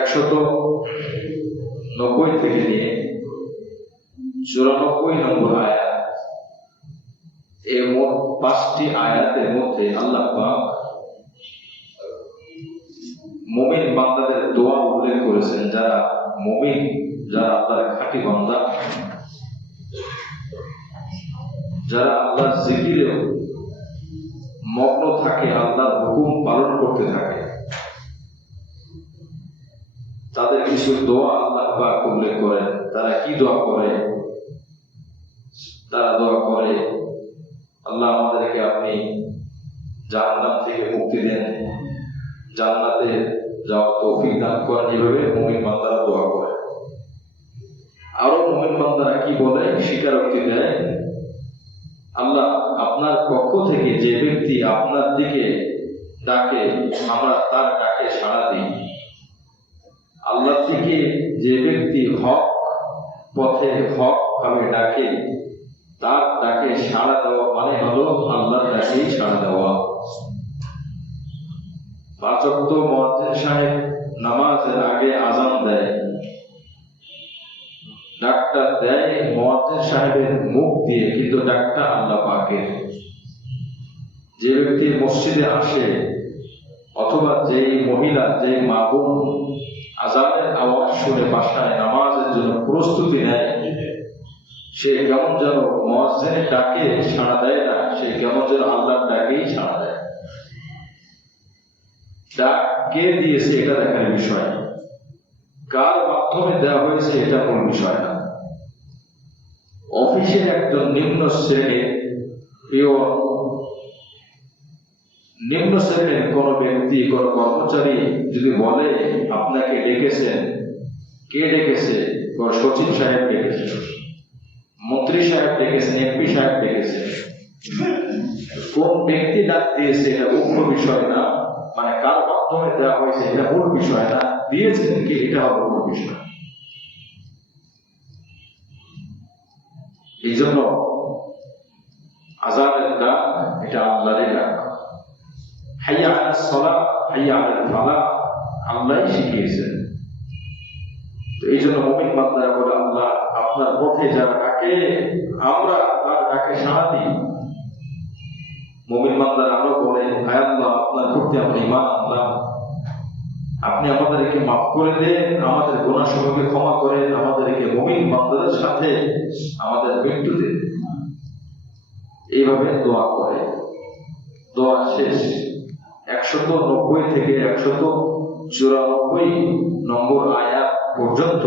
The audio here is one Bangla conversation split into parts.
190 থেকে নিয়ে 94 নম্বর আয়াত, এই মোট 5টি আয়াতের মধ্যে আল্লাহ পাক মুমিন বান্দাদের দোয়া উল্লেখ করেছেন। যারা মুমিন, যারা আল্লাহর খাঁটি বান্দা, যারা আল্লাহর জিকিরে মগ্ন থাকে, আল্লাহর হুকুম পালন করতে থাকে, তাদের কিছু দোয়া আল্লাহ পাক উল্লেখ করেন। তারা কি দোয়া করে? তারা দোয়া করে, আল্লাহ আমাদেরকে আপনি জাহান্নাম থেকে মুক্তি দেন, জান্নাতে যাওয়ার তৌফিক দান করেন। এইভাবে মুমিন বান্দারা দোয়া করে। আরো মুমিন বান্দারা কি বলে? স্বীকারোক্তি দেয়, আল্লাহ আপনার পক্ষ থেকে যে ব্যক্তি আপনার দিকে ডাকে, আমরা তার ডাকে সাড়া দিই। আল্লাহ থেকে যে ব্যক্তি হক পথে হক ভাবে ডাকে, তার ডাকে সাড়া দেওয়া মানে হলো আল্লাহর ডাকেই সাড়া দেওয়া। 5 ওয়াক্ত মুয়াজ্জিন সাহেব নামাজের আগে আযান দেয়, ডাকটা দেয় মুয়াজ্জিন সাহেবের মুখ দিয়ে, কিন্তু ডাকটা আল্লাহ পাকের। যে ব্যক্তি মসজিদে আসে, অথবা যেই মহিলা, যেই মা বোন আযানের আওয়াজ শুনে বাসায় নামাজের জন্য প্রস্তুতি নেয়, সে কেমন যেন মুয়াজ্জিনের ডাকে সাড়া দেয় না, সে কেমন যেন আল্লাহর ডাকেই সাড়া দেয়। ডাক কে দিয়েছে এটা দেখার বিষয়, কার মাধ্যমে দেওয়া হয়েছে এটা কোন বিষয় না। অফিসের একজন নিম্ন শ্রেণীর পিয়ন, নিম্ন শ্রেণীর কোন ব্যক্তি, কোন কর্মচারী যদি বলে আপনাকে ডেকেছেন, কে ডেকেছে? সচিব সাহেব ডেকেছে, মন্ত্রী সাহেব ডেকেছেন, এমপি সাহেব ডেকেছেন, কোন ব্যক্তি ডাক দিয়েছে এটা মুখ্য বিষয় না, মানে কার মাধ্যমে দেওয়া হয়েছে এটা মূল বিষয় না, দিয়েছেন কি এটা হলো মূল বিষয়। এই জন্য আযানের ডাক এটা আল্লাহরই ডাক। হাইয়া আলাস সালাহ, হাইয়া আলাল ফালাহ আল্লাহই শিখিয়েছেন। তো এই জন্য মুমিন বান্দারা বলে, আল্লাহ আপনার পথে যারা ডাকে, আমরা তার ডাকে সাড়া দিই। মুমিন বান্দারা আরো বলে, হে আল্লাহ আপনার প্রতি আমরা ঈমান আনলাম, আপনি আমাদেরকে মাফ করে দেন, আমাদের গুনাহ সমূহকে ক্ষমা করেন, আমাদেরকে মুমিন বান্দাদের সাথে আমাদের মৃত্যু দেন। এইভাবে দোয়া করে। দোয়া শেষ 190 থেকে 194 নম্বর আয়াত পর্যন্ত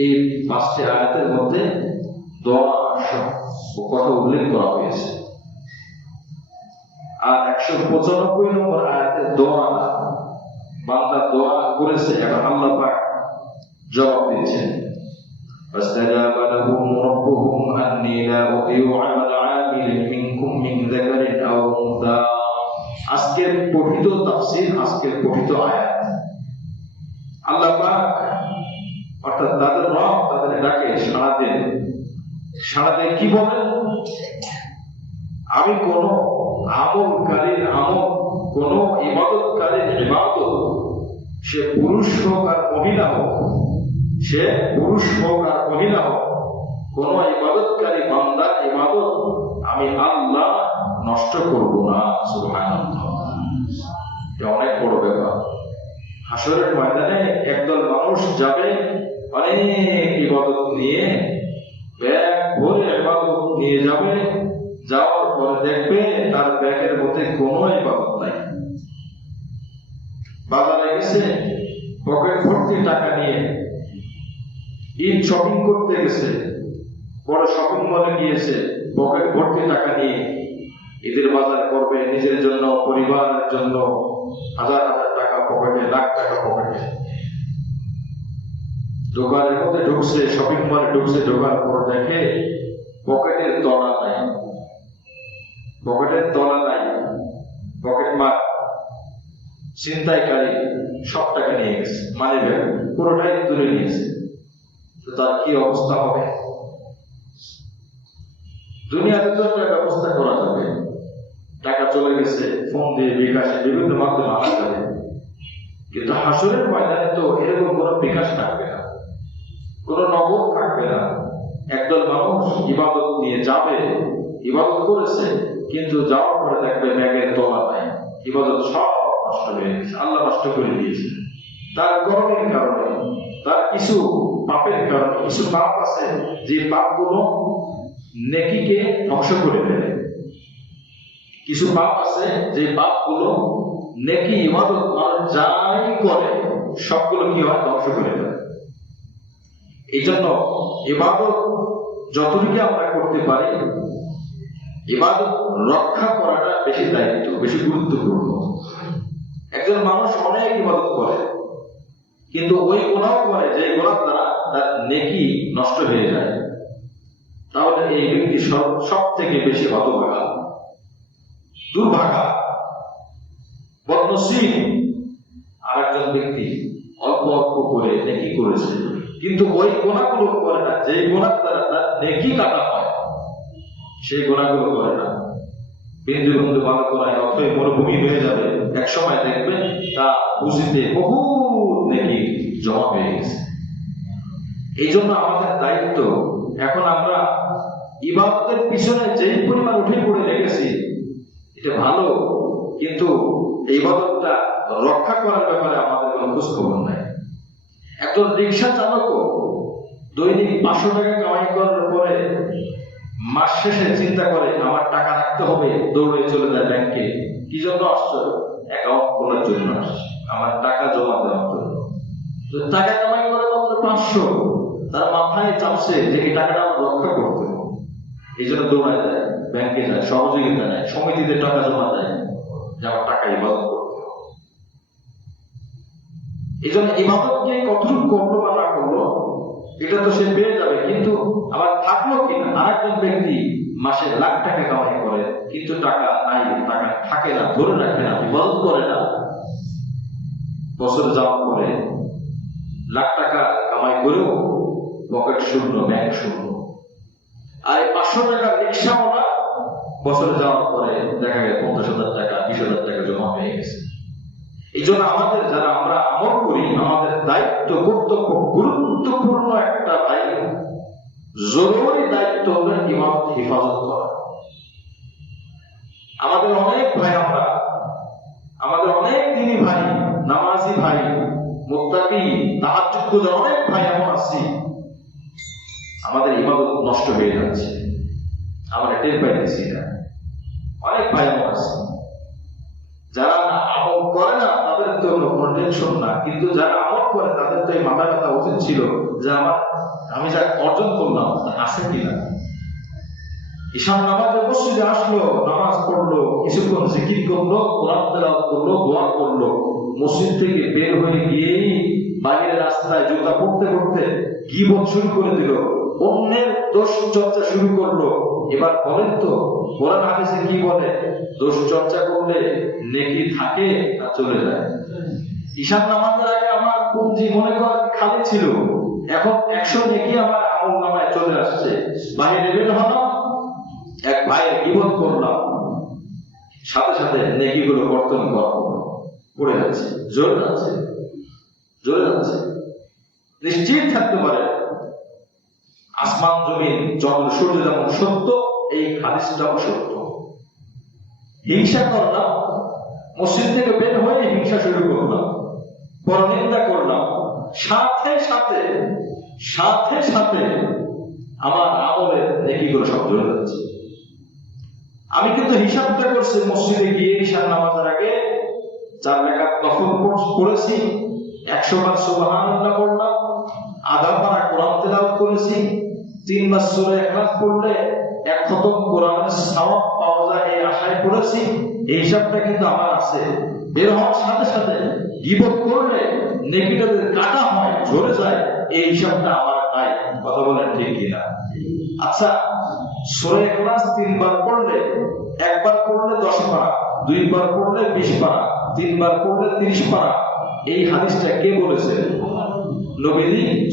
এই 5টি আয়াতের মধ্যে দোয়া কথা উল্লেখ করা হয়েছে। আর 195 নম্বর আয়াতে দোয়া না, বান্দা দোয়া করেছে, এখন আল্লাহ পাক জবাব দিচ্ছেন, ফাস্তাজাবা লাহুম রাব্বুহুম আন্নী লা উযীউ আমালা আমিলিন মিনকুম মিন যাকারিন আও উনসা। আজকের পঠিত তাফসীর, আজকের পঠিত আয়াত, আল্লাহ পাক অর্থাৎ তাদের রব তাদের ডাকে সাড়া দেন। সাড়া দিয়ে কি বলেন? আমি কোন আমলকারীর আমল, কোন ইবাদতকারীর ইবাদত, সে পুরুষ হোক আর মহিলা হোক, সে পুরুষ হোক আর মহিলা হোক, কোন ইবাদতকারী বান্দার ইবাদত আমি আল্লাহ নষ্ট করব না। সুবহানাল্লাহ, এটা অনেক বড় ব্যাপার। হাসরের ময়দানে একদল মানুষ যাবে অনেক ইবাদত নিয়ে, ব্যাগ ভরে ইবাদত নিয়ে যাবে, যাওয়ার পরে দেখবে তার ব্যাগের মধ্যে কোনো ইবাদত নাই। বাজারে গেছে, পকেট ভর্তি টাকা নিয়ে, ঈদ শপিং করতে গেছে, বড় শপিং মলে গিয়েছে, পকেট ভর্তি টাকা নিয়ে ঈদের বাজার করবে, নিজের জন্য, পরিবারের জন্য, হাজার হাজার টাকা পকেটে, লাখ টাকা পকেটে। দোকানের মধ্যে ঢুকছে, শপিং মলে ঢুকছে, ঢোকার পর দেখে পকেটের তলা নাই, পকেটের তলা নাই, পকেট মার, ছিনতাইকারী সব টাকা নিয়ে গেছে, মানি ব্যাগ পুরোটাই তুলে নিয়েছে। তো তার কি অবস্থা হবে? দুনিয়াতে তো একটা ব্যবস্থা করা যাবে, টাকা চলে গেছে, ফোন দিয়ে, বিকাশে, বিভিন্ন মাধ্যমে আনা যাবে, কিন্তু হাসরের ময়দানে তো এরকম কোনো বিকাশ থাকবে না, কোনো নগদ থাকবে না। একদল মানুষ ইবাদত নিয়ে যাবে, ইবাদত করেছে, কিন্তু যাওয়ার পরে দেখবে ব্যাগের তলা নাই, ইবাদত সব নষ্ট হয়ে গেছে, আল্লাহ নষ্ট করে দিয়েছে। তার কর্মের কারণে, তার কিছু পাপের কারণে, কিছু পাপ আছে যে পাপগুলো নেকিকে ধ্বংস করে ফেলে। কিছু পাপ আছে যে পাপগুলো নেকি ইবাদত মানুষ যাই করে সবগুলো কি হয়, ধ্বংস করে ফেলে। এই জন্য ইবাদত যতটুকু আমরা করতে পারি, ইবাদত রক্ষা করাটা বেশি দায়িত্ব, বেশি গুরুত্বপূর্ণ। একজন মানুষ অনেক ইবাদত করে, কিন্তু ওই গুনাহ করে যে গুনাহ দ্বারা তার নেকি নষ্ট হয়ে যায়, তাহলে এই ব্যক্তি সব থেকে বেশি হতভাগা, দুর্ভাগা, বদনসিব। আর একজন ব্যক্তি অল্প অল্প করে নেকি করেছে, কিন্তু ওই গুনাহগুলো করে না, যে গুনাহ দ্বারা তার নেকি কাটা হয় সেই গুনাহগুলো করে না। বিন্দু বিন্দু ভালো করায় অথই মরুভূমি হয়ে যাবে, এক সময় দেখবেন তা বুঝিতে বহু নেকি জমা হয়ে গেছে। এই জন্য আমাদের দায়িত্ব, এখন আমরা ইবাদতের পিছনে যেই পরিমাণ উঠে পড়ে লেগেছি এটা ভালো, কিন্তু এই ইবাদতটা রক্ষা করার ব্যাপারে আমাদের কোনো খোঁজ খবর নাই। একজন রিক্সা চালকও দৈনিক 500 টাকা কামাই করার পরে মাস শেষে চিন্তা করে আমার টাকা রাখতে হবে, দৌড়ে চলে যায় ব্যাংকে। কি জন্য আসছে? অ্যাকাউন্ট খোলার জন্য আসছে, আমার টাকা জমা দেওয়ার জন্য। টাকা কামাই করে মাত্র 500, তার মাথায় চাপছে যে এই টাকাটা আমার রক্ষা করতে হবে, এই জন্য দৌড়ায় যায়, ব্যাংকে যায়, সহযোগিতা নেয়, সমিতিতে টাকা জমা দেয় যে আমার টাকা ইবাদত করতে হবে। এই জন্য ইবাদতকে কতটুকু করলো বা না করলো এটা তো সে পেয়ে যাবে, কিন্তু আবার থাকলো কিনা। আর একজন ব্যক্তি মাসে লাখ টাকা কামাই করে, কিন্তু টাকা নাই, টাকা থাকে না, ধরে রাখে না, ইবাদত করে না। বছর যাওয়ার পরে লাখ টাকা কামাই করেও পকেট শূন্য, ব্যাংক শূন্য। আর 500 টাকা রিক্সাওয়ালা বছরে যাওয়ার পরে দেখা গেল 50,000 টাকা, 20,000 টাকা জমা হয়ে গেছে। এই জন্য আমাদের যারা আমরা আমল করি, আমাদের দায়িত্ব, কর্তব্য, গুরুত্বপূর্ণ একটা ভাই, জরুরি দায়িত্ব হলো ইমামত হেফাজত করা। আমাদের অনেক ভাই, আমাদের অনেক দিনী ভাই, নামাজি ভাই, মুত্তাকি, তাহাজ্জুদ গুজার অনেক ভাই এমন আছি, আমাদের ইবাদত নষ্ট হয়ে যাচ্ছে, আমরা টের পাইতেছি না। অনেক ভাই এমন আছে যারা আমল করে না, তাদের তো কোনো টেনশন না, কিন্তু যারা আমল করে তাদের তো এই মাথায় রাখা উচিত ছিল যে আমি যা অর্জন করলাম আছে কিনা। ঈশান নামাজের মসজিদে আসলো, নামাজ পড়লো, কিছুক্ষণ জিকির করলো, কোরআন তেলাওয়াত করলো, দোয়া করলো, মসজিদ থেকে বের হয়ে গিয়েই বাইরের রাস্তায় জুতা পড়তে পড়তে গীবত শুরু করে দিল, অন্যের দোষ চর্চা শুরু করলো। এবার বলেন তো কোরআন হাদিসে কি বলে? দোষ চর্চা করলে নেকি থাকে না চলে যায়? ঈশান নামাজের আগে আমার পুঞ্জি মনে করেন খালি ছিল, এখন 100 নেকি আমার আমল নামায় চলে আসছে। বাইরে বের হলাম, এক ভাইয়ের গীবত করলাম, সাথে সাথে নেকিগুলো বর্তন পড়ে যাচ্ছে, জ্বলে যাচ্ছে, জ্বলে যাচ্ছে। নিশ্চিত থাকতে পারে আসমান জমিন চন্দ্র সূর্য যেমন সত্য, এই হাদিসটাও সত্য। হিংসা করলাম, মসজিদ থেকে বের হয়ে হিংসা শুরু করলাম, পরনিন্দা করলাম, সাথে সাথে সাথে সাথে আমার আমলের নেকিগুলো সব জ্বলে যাচ্ছে। আমি কিন্তু হিসাবটা করছি, মসজিদে গিয়ে ঈশান নামাজের আগে 4 রাকাত নফল পড়েছি, 100 বার সুবহানাল্লাহ পড়লাম, আধা পারা কোরআন তেলাওয়াত করেছি, 3 বার সূরা ইখলাস পড়লে 1 খতম কোরআনের সওয়াব পাওয়া যায় এই আশায় পড়েছি। এই হিসাবটা কিন্তু আমার আছে। বের হওয়ার সাথে সাথে গীবত করলে নেকিটা যদি কাটা হয়, ঝরে যায়, এই হিসাবটা আমার নাই। কথা বলেন ঠিক কিনা? আচ্ছা, সূরা ইখলাস 3 বার পড়লে, 1 বার পড়লে 10 পারা, 2 বার পড়লে 20 পারা, 3 বার পড়লে 30 পারা। এই হাদিসটা কে বলেছেন? নবী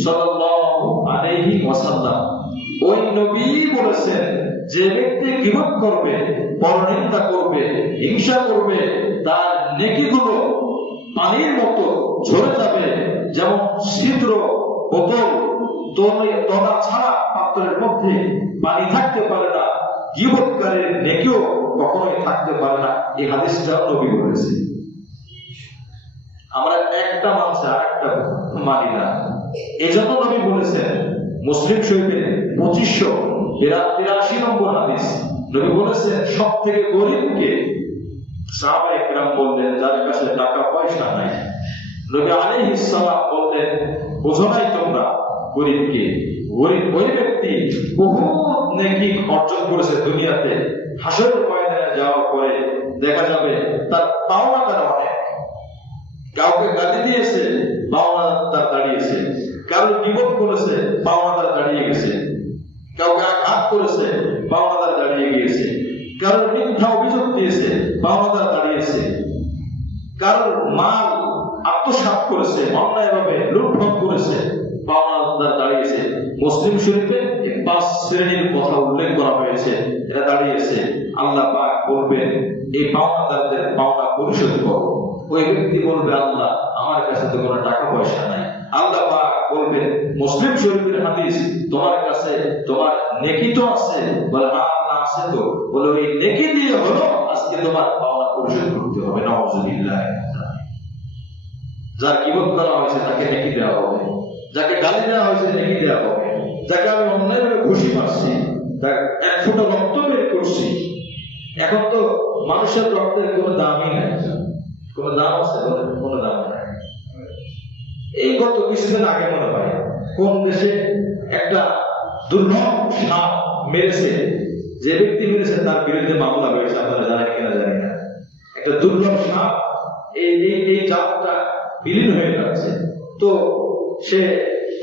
সাল্লাল্লাহু আলাইহি ওয়াসাল্লাম। ওই নবী বলেছেন, যে ব্যক্তি গীবত করবে, পরনিন্দা করবে, হিংসা করবে, তার নেকিগুলো পানির মতো ঝরে যাবে, যেমন ছিদ্র বোতল তলা ছাড়া পাত্রের মধ্যে পানি থাকতে পারে না, গীবতকারীর নেকিও কখনোই থাকতে পারে না। এই হাদিসটা নবী বলেছে। আমরা একটা মানছি আর একটা মানি না, এজন্য নবী বলেছেন মুসলিম শরীফের 2583 নম্বর হাদিস, নবী বলেছেন সব থেকে গরিব কে? সাহাবায়ে কেরাম বললেন যার কাছে টাকা পয়সা নাই। নবী আলাইহিস সালাম বললেন বুঝো নাই তোমরা গরিব কে? গরিব ওই ব্যক্তি বহুত নেকি অর্জন করেছে দুনিয়াতে, হাসরের ময়দানে যাওয়ার পরে দেখা যাবে তার পাওনাদার অনেক। কাউকে গালি দিয়েছে, পাওনাদার দাঁড়িয়েছে। কারো বিপদ করেছে, পাওনাদার দাঁড়িয়ে গেছে। কাউকে আঘাত করেছে, পাওনাদার দাঁড়িয়ে গিয়েছে। কারোর মিথ্যা অভিযোগ দিয়েছে, পাওনাদার দাঁড়িয়েছে। কারোর মাল আত্মসাৎ করেছে, অন্যায়ভাবে লুটপাট করেছে, পাওনাদার দাঁড়িয়েছে। মুসলিম শরীফে 5 শ্রেণীর কথা উল্লেখ করা হয়েছে, এরা দাঁড়িয়েছে। আল্লাহ পাক বলবেন এই পাওনাদারদের পাওনা পরিশোধ করো। ওই ব্যক্তি বলবে আল্লাহ আমার কাছে তো কোনো টাকা পয়সা নাই। আল্লাহ পাক বলবেন মুসলিম শরীফের হাদিস, তোমার কাছে তোমার নেকি তো আছে? বলে হ্যাঁ আল্লাহ আছে তো। বলে ওই নেকি দিয়ে হলো আজকে তোমার পাওনা পরিশোধ করতে হবে। নাউযুবিল্লাহ। যার গীবত করা হয়েছে তাকে নেকি দেওয়া হবে, যাকে গালি দেওয়া হয়েছে নেকি দেওয়া হবে, যাকে আমি অন্যায়ভাবে ঘুষি মারছি, তার 1 ফোঁটা রক্ত বের করছি। এখন তো মানুষের রক্তের কোনো দামই নাই। কোন দাম আছে? কোনো দাম নাই। এই গত কিছুদিন আগে মনে হয় কোন দেশে একটা দুর্লভ সাপ মেরেছে, যে ব্যক্তি মেরেছে তার বিরুদ্ধে মামলা হয়েছে। আপনারা জানেন কিনা জানি না। একটা দুর্লভ সাপ, এই জাতটা বিলীন হয়ে যাচ্ছে। তো সে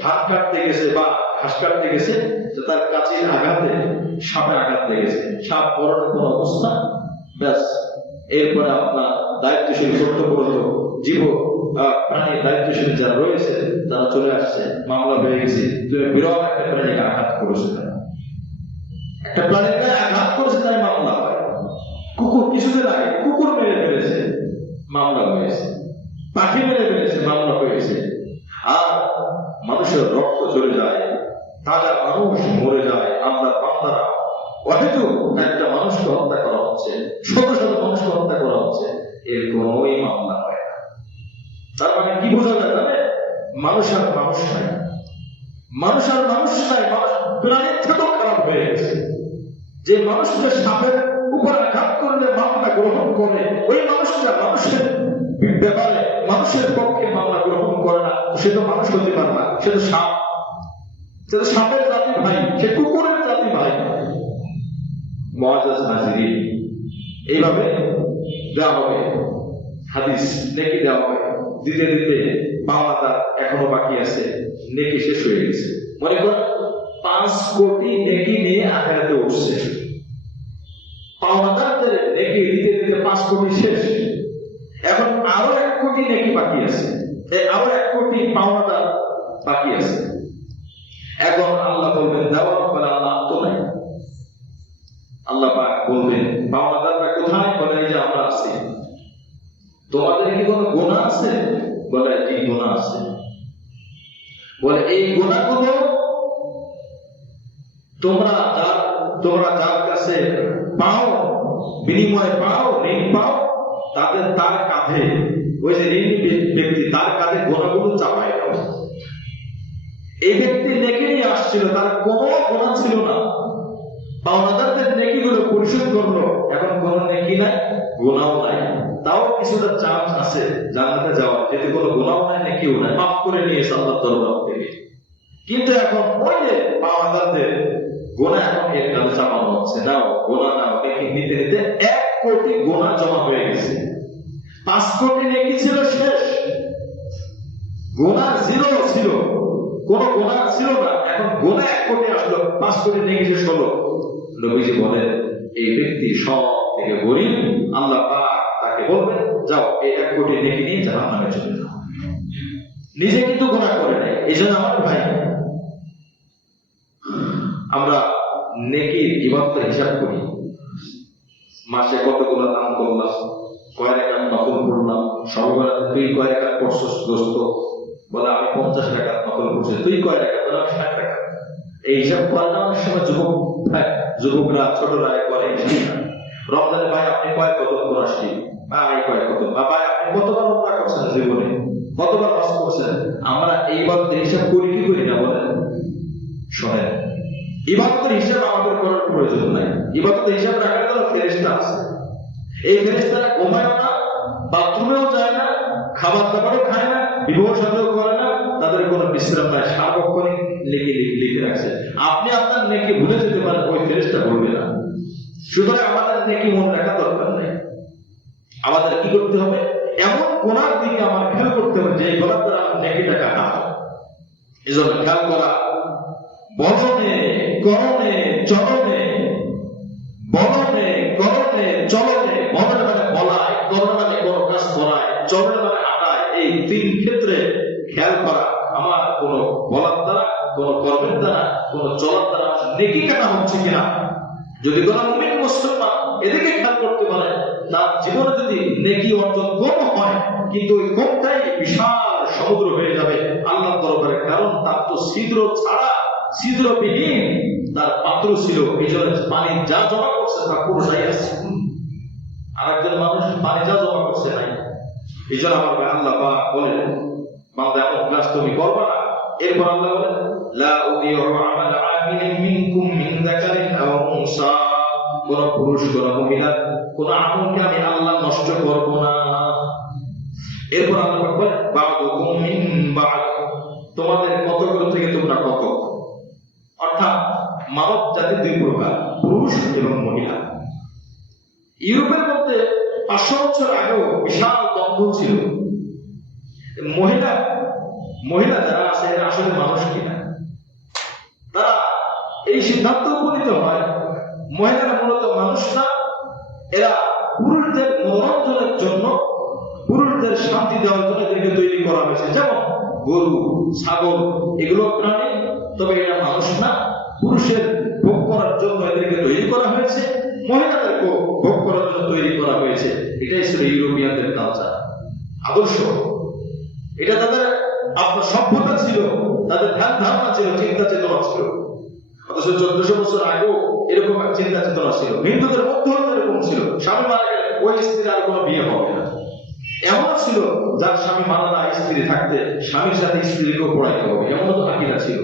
ধান কাটতে গেছে বা ঘাস কাটতে গেছে, তো তার কাছের আঘাতে সাপে আঘাত লেগেছে। সাপ পরনে কোন অবস্থা, ব্যাস। এরপরে আপনার দায়িত্বশীল কর্তব্যরত জীব প্রাণী দায়িত্বশীল যারা রয়েছে তারা চলে আসছে, মামলা হয়ে গেছে। তুমি বিরল একটা প্রাণীকে আঘাত করেছে, একটা প্রাণীর গায়ে আঘাত করেছে, তাই মামলা হয়। কুকুর কিছুদিন আগে কুকুর মেরে ফেলেছে, মামলা হয়েছে। পাখি মেরে ফেলেছে, মামলা হয়েছে। আর মানুষের রক্ত চলে যায়, তাজা মানুষ মরে যায়। আমরা বান্দারা অহেতুক একটা মানুষকে হত্যা করা হচ্ছে, শত শত মানুষকে হত্যা করা হচ্ছে, এর কোনোই মামলা হয় না। তার মানে কি বোঝা যায় জানে? মানুষ আর মানুষ নাই, মানুষ আর মানুষ নাই। মানুষ প্রাণীর থেকেও খারাপ হয়ে গেছে। যে মানুষটা সাপের উপর আঘাত করলে মামলা গ্রহণ করে, ওই মানুষটা মানুষের ব্যাপারে মানুষের পক্ষে মামলা গ্রহণ করে না, সে তো মানুষ হতে পারে না, সে তো সাপ। সে তো সাপের জাতি ভাই, সে কুকুরের জাতি ভাই। মুআজ্জাজ নাজিরিন, এইভাবে দেওয়া হবে হাদিস, নেকি দেওয়া হবে। দিতে দিতে পাওনাদার এখনো বাকি আছে, নেকি শেষ হয়ে গেছে। মনে করেন 5 কোটি নেকি নিয়ে আখিরাতে উঠছে। পাওনাদারদের নেকি দিতে দিতে 5 কোটি শেষ। এখন আরো 1 কোটি নেকি বাকি আছে, আরো 1 কোটি পাওনাদার বাকি আছে। এখন আল্লাহ বলবেন দেওয়ার পরে আল্লাহ তো নাই। আল্লাহ পাক বলবেন পাওনাদাররা কোথায়? বলে এই যে আমরা আছি। তোমাদের কি কোনো গুনাহ আছে? বলে জি গুনাহ আছে। বলে এই গুনাহগুলো তোমরা যার কাছে পাও, বিনিময় পাও, ঋণ পাও, তার কাঁধে, ওই যে ঋণ ব্যক্তি তার কাঁধে গুনাহগুলো চাপায় দাও। এই ব্যক্তি নেকি নিয়ে আসছিল, তার কোনো গুনাহ ছিল না। পাওনাদারদের নেকিগুলো পরিশোধ করলো, এখন কোনো নেকি নাই, গুনাহও নাই। তাও কিছুটা চান্স আছে জান্নাতে যাওয়ার, যেহেতু কোনো গুনাহও নাই, নেকিও নাই, মাফ করে নিয়েছে আল্লাহর দরবার থেকে। কিন্তু এখন ওই যে পাওনাদারদের গুনাহ এখন এর কাছে চাপানো হচ্ছে। নাও গুনাহ নাও, নেকি নিতে নিতে 1 কোটি গুনাহ জমা হয়ে গেছে। 5 কোটি নেকি ছিল শেষ, গুনাহ জিরো ছিল, কোনো গুনাহ ছিল না। এখন গুনাহ 1 কোটি আসলো, 5 কোটি নেকি শেষ হলো। নবীজি বলেন এই ব্যক্তি সব থেকে গরিব। আল্লাহ পাক তাকে বলবেন যাও এই 1 কোটি নেকি নিয়ে জাহান্নামে চলে যাও। নিজে কিন্তু গুনাহ করে নাই। এইজন্য আমার ভাই, আমরা নেকির ইবাদতের হিসাব করি। মাসে কতগুলো দান করলাম, কয় রাকাত নফল পড়লাম, সবাই তুই কয় রাকাত পড়ছস দোস্ত, বলে আমি 50 রাকাত নফল পড়ছি, তুই কয় রাকাত, বলে আমি 60 রাকাত। এই হিসাব করে না অনেক সময় যুবকরা ছোটরা করে। রমজানে ভাই আপনি কয় কত আসছি, ভাই কয় কত, ভাই আপনি কতবার রমজা করছেন জীবনে, কতবার হজ করছেন। আমরা এইবারের হিসাব করি কি করি না বলেন? শোনেন, ইবাদতের হিসাব আমাদের করার প্রয়োজন নাই। ইবাদতের হিসাব রাখার জন্য ফেরেশতা আছে। এই ফেরেশতারা ঘুমায় না, বাথরুমেও যায় না, খাবার দাবারও খায় না, বিবাহ সাথেও করে না, তাদের কোনো বিশ্রাম নাই, সার্বক্ষণিক লিখে রাখছে। আপনি আপনার নেকি ভুলে যেতে পারেন, ওই ফেরেশতা বলবে না। সুতরাং আমাদের নেকি মনে রাখা দরকার নেই। আমাদের কি করতে হবে? এমন কোনার দিকে আমার খেয়াল করতে হবে যে গলার দ্বারা আমার নেকিটা কাটা হয়। এই জন্য খেয়াল করা, বলনে করণে চলনে, বলনে করণে চলনে, বলনে মানে বলায়, করণে মানে কোনো কাজ করায়, চলনে মানে আটায়। এই 3 ক্ষেত্রে খেয়াল করা, আমার কোন বলার দ্বারা, কোন কর্মের দ্বারা, কোন চলার দ্বারা নেকি কাটা হচ্ছে কিনা। যদি কোন মুমিন মুসলমান এদিকে খেয়াল করতে পারে, তার জীবনে যদি নেকি অর্জন কম হয়, কিন্তু ওই কমটাই বিশাল সমুদ্র হয়ে যাবে আল্লাহর দরবারে। কারণ তার তো ছিদ্র ছাড়া, ছিদ্রবিহীন তার পাত্র ছিল। এই জন্য পানি যা জমা করছে তা পুরোটাই আছে। আরেকজন মানুষ পানি যা জমা করছে নাই। এই জন্য আমার আল্লাহ পাক বলেন, বান্দা এমন কাজ তুমি করবা না। এরপর আল্লাহ বলেন, লা উদিউ আমাল আমিলিন মিনকুম মিন যাকারিন আও উনসা, কোন পুরুষ কোন মহিলা কোন আমলকে আমি আল্লাহ নষ্ট করব না। এরপর আল্লাহ পাক বলেন, বা'দুকুম মিন বা'দ, তোমাদের কতগুলো থেকে তোমরা কত। অর্থাৎ মানব জাতি 2 প্রকার, পুরুষ এবং মহিলা। ইউরোপের মধ্যে 500 বছর আগেও বিশাল দ্বন্দ্ব ছিল, মহিলা যারা আছে এরা আসলে মানুষ কিনা। তারা এই সিদ্ধান্ত উপনীত হয় মহিলারা মূলত মানুষ না, এরা পুরুষদের মনোরঞ্জনের জন্য, পুরুষদের শান্তি দেওয়ার জন্য এদেরকে তৈরি করা হয়েছে। যেমন গরু, ছাগল, এগুলো প্রাণী, তবে এরা মানুষ না। পুরুষের ভোগ করার জন্য এদেরকে তৈরি করা হয়েছে, মহিলাদেরকেও ভোগ করার জন্য তৈরি করা হয়েছে। এটাই ছিল ইউরোপিয়ানদের কালচার, আদর্শ। এটা তাদের আপনার সভ্যতা ছিল, তাদের ধ্যান ধারণা ছিল, চিন্তা চেতনা ছিল। অথচ 1400 বছর আগেও এরকম চিন্তা চেতনা ছিল। হিন্দুদের মধ্যেও এরকম ছিল, স্বামী মারা গেলে ওই স্ত্রীর আর কোনো বিয়ে হবে না। এমন ছিল যার স্বামী মারা না, স্ত্রী থাকতে স্বামীর সাথে স্ত্রীকেও পড়াইতে হবে, এমন তো আকীদা ছিল।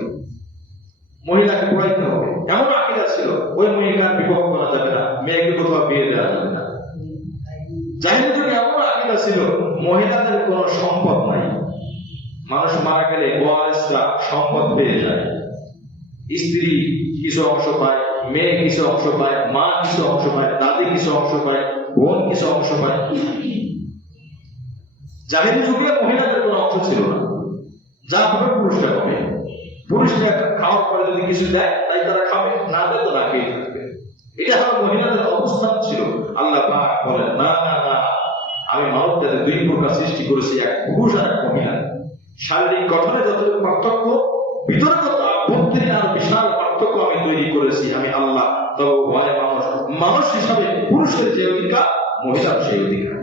মহিলাকে পড়াইতে হবে, এমন আকীদা ছিল। ওই মহিলার বিবাহ করা যাবে না, মেয়েকে কোথাও বিয়ে দেওয়া যাবে না। জাহিলি যুগে এমন আকীদা ছিল, মহিলাদের কোনো সম্পদ নাই। মানুষ মারা গেলে ওয়ারিসরা সম্পদ পেয়ে যায়। স্ত্রী কিছু অংশ পায়, মেয়ে কিছু অংশ পায়, মা কিছু অংশ পায়, দাদি কিছু অংশ পায়, বোন কিছু অংশ পায়। জাহিলি যুগে মহিলাদের কোনো অংশ ছিল না, যা হবে পুরুষরা পাবে। পুরুষরা খাওয়ার পরে যদি কিছু দেয় তাই তারা খাবে, না দেয় তো না খেয়ে থাকবে। এটা হলো মহিলাদের অবস্থান ছিল। আল্লাহ পাক বলেন, না না না, আমি মানব জাতির 2 প্রকার সৃষ্টি করেছি, এক পুরুষ আর এক মহিলা। শারীরিক গঠনে যতটুকু পার্থক্য, ভিতরে যত আভ্যন্তরীণ আর বিশাল পার্থক্য আমি তৈরি করেছি আমি আল্লাহ। তবে উভয় মানুষ হিসাবে পুরুষের যে অধিকার, মহিলার সেই অধিকার।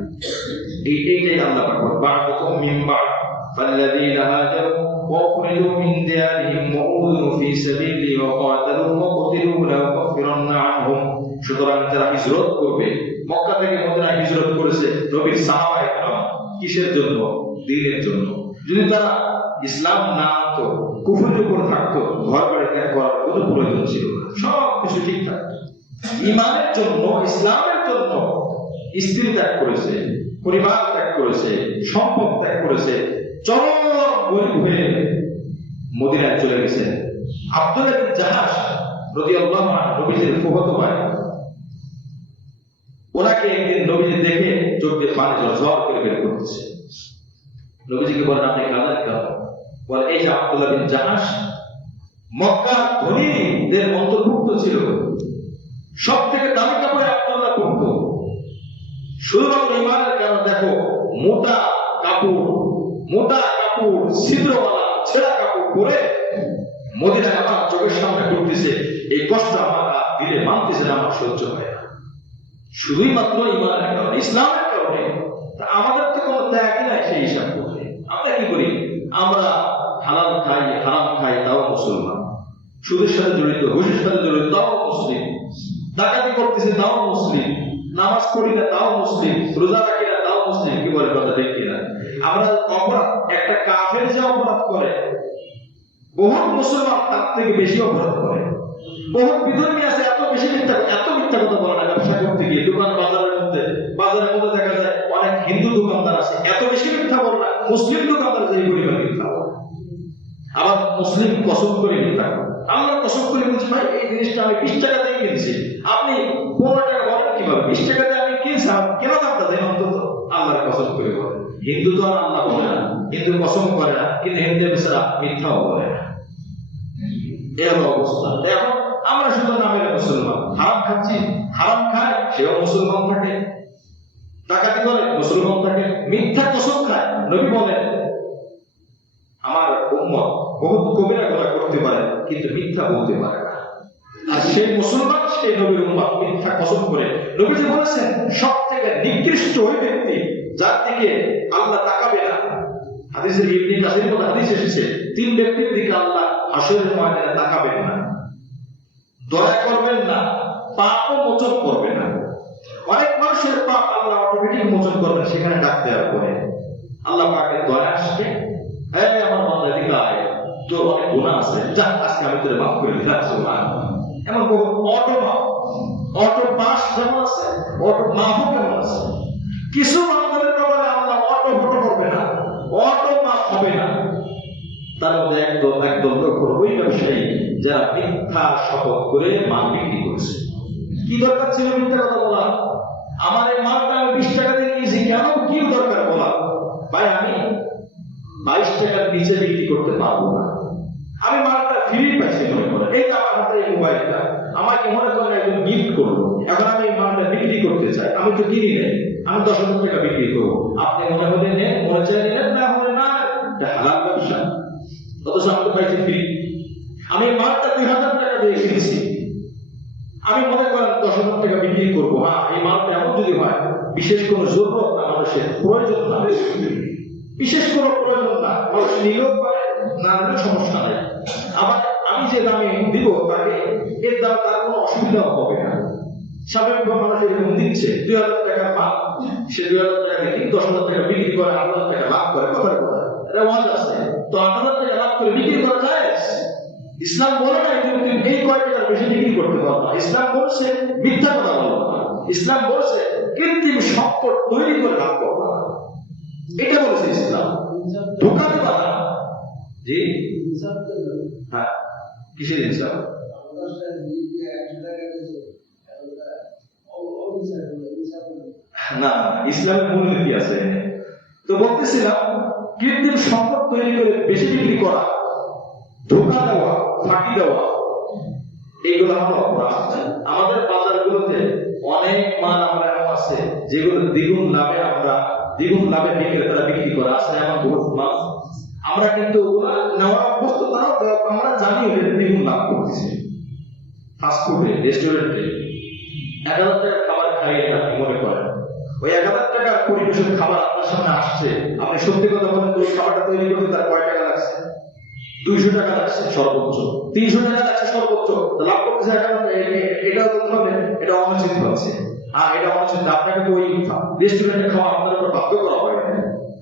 এইটাই আল্লাহ পাক বলেন, বা'দুকুম মিন বা'দ ফাল্লাযীনা হাজারু ওয়া উখরিজু মিন দিয়ারিহিম ওয়া উযিরু ফী সাবিলি ওয়া কাতালু ওয়া কুতিলু লাউকাফিরান্না আনহুম। সুতরাং যারা হিজরত করবে, মক্কা থেকে মদিনায় হিজরত করেছে নবীর সাহাবায়ে কেরাম, কিসের জন্য? দ্বীনের জন্য। যদি তারা ইসলাম না আনতো, কুফরের উপর থাকতো, ঘর বাড়ি ত্যাগ করার কোনো প্রয়োজন ছিল না, সব কিছু ঠিক থাকতো। ঈমানের জন্য, ইসলামের জন্য স্ত্রী ত্যাগ করেছে, পরিবার ত্যাগ করেছে, সম্পদ ত্যাগ করেছে, চরম গরিব হয়ে মদিনায় চলে গেছেন। আব্দুল্লাহ বিন জাহাশ রাদিয়াল্লাহু আনহু, নবীজির ফুফাতো ভাই, ওনাকে একদিন নবীজি দেখে চোখ দিয়ে পানি ঝরঝর করে বের করতেছে। নবীজিকে বলেন, আপনি কাঁদেন কেন? বলে, এই যে আব্দুল্লাহ বিন জাহাশ মক্কার ধনীদের অন্তর্ভুক্ত ছিল, সব থেকে দামি কাপড়ে আব্দুল্লাহ পরতো। শুধুমাত্র ঈমানের কারণে দেখো, মোটা কাপড়, ছিদ্রওয়ালা ছেঁড়া কাপড় পরে মদিনায় আমার চোখের সামনে ঘুরতেছে। এই কষ্ট আমার দিলে মানতেছে না, আমার সহ্য হয় না। শুধুই মাত্র ঈমানের কারণে, ইসলামের কারণে আমাদের তো কোনো ত্যাগই নাই সেই হিসাব করলে। আমরা কি করি? আমরা হালাল খাই, হারাম খাই, তাও মুসলমান। সুদের সাথে জড়িত, ঘুষের সাথে জড়িত, তাও মুসলিম। ডাকাতি করতেছি, তাও মুসলিম। নামাজ পড়ি না, তাও মুসলিম। রোজা রাখি না, তাও মুসলিম। কি বলে কথা ঠিক কিনা? আমরা অপরাধ, একটা কাফের যে অপরাধ করে, বহুত মুসলমান তার থেকে বেশি অপরাধ করে। বহুত বিধর্মী আছে, এত মিথ্যা কথা বলে না। ব্যবসা করতে গিয়ে বাজারের মধ্যে দেখা যায় অনেক হিন্দু দোকানদার আছে, এত বেশি মিথ্যা বলে না। মুসলিম দোকানদার যে পরিমাণ মিথ্যা বলে। আবার মুসলিম কসম করে মিথ্যা করে। আল্লাহ কসম করে বলছি, ভাই এই জিনিসটা আমি 20 টাকা দিয়ে কিনেছি, আপনি 15 টাকা বলেন কিভাবে? 20 টাকা দিয়ে আমি কিনেছি, কেন দামটা দেন? অন্তত আল্লাহর কসম করে বলে। হিন্দু তো আর আল্লাহ বলে না, হিন্দু কসম করে না, কিন্তু হিন্দু বেচারা মিথ্যাও বলে না। এর অবস্থা। এখন আমরা শুধু নামের মুসলমান, হারাম খাচ্ছি, হারাম খায় সেও মুসলমান থাকে, ডাকাতি করে মুসলমান থাকে, মিথ্যা কসম খায়। নবী বলেন আমার উম্মত বহুত কবিরা গুনাহ করতে পারে কিন্তু মিথ্যা বলতে পারে না। আর সেই মুসলমান, সেই নবীর উম্মত মিথ্যা কসম করে। নবী যে বলেছেন সবথেকে নিকৃষ্ট ওই ব্যক্তি যার দিকে আল্লাহ তাকাবে না। হাদিসের ইবনে কাসির মধ্যে হাদিস এসেছে, 3 ব্যক্তির দিকে আল্লাহ হাসরের ময়দানে তাকাবেন না, দয়া করবেন না, পাপও মোচন করবেন না। অনেক মানুষের পাপ আল্লাহ অটোমেটিক মোচন করবেন সেখানে ডাক দেওয়ার পরে। আল্লাহ পাকের দয়া আসবে, এই আমার বান্দা দিকে আয়, তোর অনেক গুনাহ আছে, যা আজকে আমি তোরে মাফ করে দিলাম। সুবহানাল্লাহ। এমন বহু অটো পাস যেমন আছে, অটো মাফও কেমন আছে। কিছু বান্দাদের ব্যাপারে আল্লাহ অটো ফটো করবে না, অটো মাফ হবে না। তার মধ্যে একদম লক্ষ্য ওই ব্যবসায়ী যারা মিথ্যা শপথ করে মাল বিক্রি করেছে। কি দরকার ছিল মিথ্যা কথা বলা? আমার এই মালটা আমি 20 টাকা দিয়ে কিনেছি, কেন কি দরকার বলা? ভাই আমি 22 টাকার নিচে বিক্রি করতে পারবো না, আমি মালটা ফ্রি পাইছি মনে করে। এই যে আমার হাতে এই মোবাইলটা আমাকে মনে করেন একজন গিফট করলো, এখন আমি এই মালটা বিক্রি করতে চাই, আমি তো কিনি নাই, আমি 10,000 টাকা বিক্রি করবো। আপনি মনে হলে নেন, মনে চাই নেন, না হলে না, এটা হালাল ব্যবসা। অথচ আমি তো পাইছি ফ্রি। আমি মালটা 2,000 টাকা দিয়ে কিনেছি, আমি মনে করেন 10,000 টাকা বিক্রি করবো। হ্যাঁ, এই মালটা এমন যদি হয় বিশেষ কোনো জরুরত না, মানুষের প্রয়োজন না, বিশেষ কোনো প্রয়োজন না, মানুষ নিলেও পারে, না নিলেও সমস্যা নেই। আবার আমি যে দামে দিব তাকে, এর দাম তার কোনো অসুবিধাও হবে না। স্বাভাবিক মানুষ এরকম দিচ্ছে 2,000 টাকার মাল, সে 2,000 টাকা দিয়ে 10,000 টাকা বিক্রি করে 8,000 টাকা লাভ করে। কথার কথা এটা ওয়াজ আছে তো, 8,000 টাকা লাভ করে বিক্রি করা যায়। ইসলাম বলে না যে তুমি এই কয় টাকার বেশি বিক্রি করতে পারবা। ইসলাম বলছে মিথ্যা কথা বলো না, ইসলাম বলছে কৃত্রিম সম্পদ তৈরি করে লাভ করবা, এটা বলেছে ইসলাম। ধোঁকা দেবা না। জি হ্যাঁ, কিসের ইসলাম? না, ইসলামের মূলনীতি আছে। তো বলতেছিলাম কৃত্রিম সম্পদ তৈরি করে বেশি বিক্রি করা, ধোঁকা দেওয়া, ফাঁকি দেওয়া, এগুলো হলো অপরাধ। আমাদের বাজারগুলোতে অনেক মাল আমরা এমন আছে যেগুলো দ্বিগুণ লাভে বিক্রেতারা বিক্রি করে। আসলে এমন বহুত মাল আমরা কিন্তু নেওয়ার বস্তু তাও আমরা জানি ওটা দ্বিগুণ লাভ করতেছে। ফাস্টফুডে, রেস্টুরেন্টে 1,000 টাকার খাবার খাইয়ে আপনি মনে করেন ওই 1,000 টাকার পরিবেশন খাবার আপনার সামনে আসছে, আপনি সত্যি কথা বলেন তো, ওই খাবারটা তৈরি করতে তার কয় টাকা লাগছে? 200 টাকা লাগছে সর্বোচ্চ, 300 টাকা লাগছে সর্বোচ্চ, লাভ করতেছে 1,000 টাকা। এটাও বলতে হবে এটা অনুচিত হচ্ছে। হ্যাঁ, এটা অনুচিত। আপনাকে তো ওই রেস্টুরেন্টে খাওয়া আপনার উপর বাধ্য করা হয় না,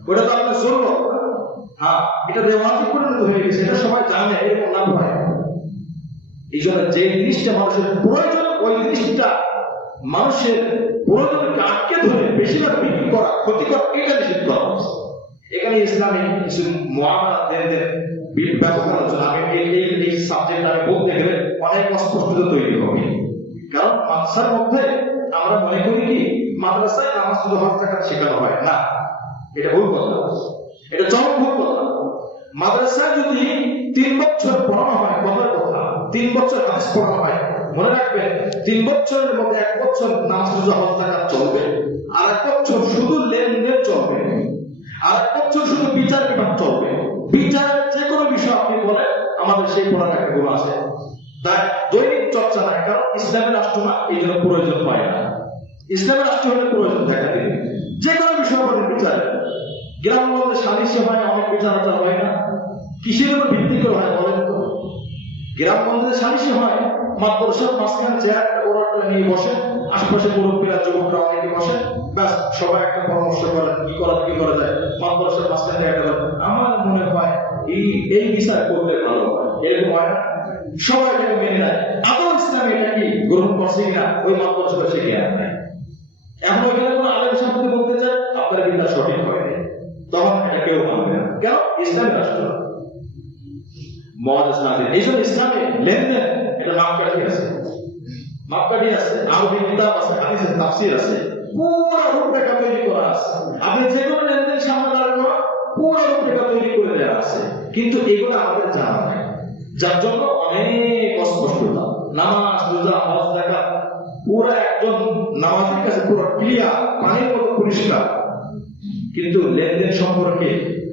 ওটা তো আপনার জরুরত। হ্যাঁ, এটা দেওয়ানি পরিণত হয়ে গেছে, এটা সবাই জানে, এরকম লাভ হয়। এই জন্য যে জিনিসটা মানুষের প্রয়োজন, ওই জিনিসটা মানুষের প্রয়োজনকে আটকে ধরে বেশিরভাগ বিক্রি করা ক্ষতিকর, এটা নিষিদ্ধ করা হচ্ছে। এখানে ইসলামিক কিছু মুআমালাতের ব্যাপক আলোচনা। আমি এই সাবজেক্ট আমি বলতে গেলে অনেক অস্পষ্টতা তৈরি হবে, কারণ মাদ্রাসার মধ্যে আমরা মনে করি কি মাদ্রাসায় নামাজ শুধু হজ যাকাত শেখানো হয় না, এটা ভুল কথা, এটা চরম ভুল কথা। মাদ্রাসায় যদি 3 বছর পড়ানো হয়, কথার কথা 3 বছর হাদিস পড়ানো হয়, মনে রাখবেন 3 বছরের মধ্যে 1 বছর নামাজ রোজা হজ যাকাত চলবে, আর 1 বছর শুধু লেনদেন চলবে, আর 1 বছর শুধু বিচার বিভাগ চলবে। বিচারের যে কোনো বিষয় আপনি বলেন, আমাদের সেই পড়ার একটা গুণ আছে, তাই দৈনিক চর্চা নাই। কারণ ইসলামের রাষ্ট্র না, এই জন্য প্রয়োজন হয় না। ইসলামের রাষ্ট্র হলে প্রয়োজন দেখা দিবে, যে কোনো বিষয় বলেন গ্রামগঞ্জে সালিশি হয়, অনেক বিচার হয় না, কিসের উপর ভিত্তি করে হয় বলেন তো? গ্রামগঞ্জে সালিশি হয়, মাদ্রাসার মাঝখানে চেয়ার ওরা নিয়ে বসে, আশপাশে মুরব্বীরা যুবকরা অনেকে বসে, ব্যাস সবাই একটা পরামর্শ করেন কি করা যায়, মাদ্রাসার মাঝখানে একটা বলেন। আমার মনে হয় এই বিচার করলে ভালো হয়, এরকম হয় না? সবাই এটাকে মেনে নেয়। আদৌ ইসলাম এটা কি গ্রহণ করছে কিনা ওই মাদ্রাসা সে জ্ঞান নাই। এখন ওইখানে কোনো আলেম সাহেব বলতে চায় আপনার বিচার সঠিক হয়নি, তখন এটা কেউ মানবে না। কেন? ইসলামের রাষ্ট্র। এই জন্য ইসলামে লেনদেন এটা মাপকাঠি আছে, মাপকাঠি আছে, আরবি কিতাব আছে, হাদিসের তাফসীর আছে, পুরো রূপরেখা তৈরি করা আছে। আপনি যে কোনো লেনদেন সামনে দাঁড়ানো পুরো রূপরেখা তৈরি করে দেওয়া আছে, কিন্তু এগুলো আমাদের জানা নাই, যার জন্য অনেক অস্পষ্টতা। নামাজ, রোজা, হজ, যাকাত পুরো একজন নামাজের কাছে পুরো ক্লিয়ার, পানির মতো পরিষ্কার, কিন্তু লেনদেন সম্পর্কে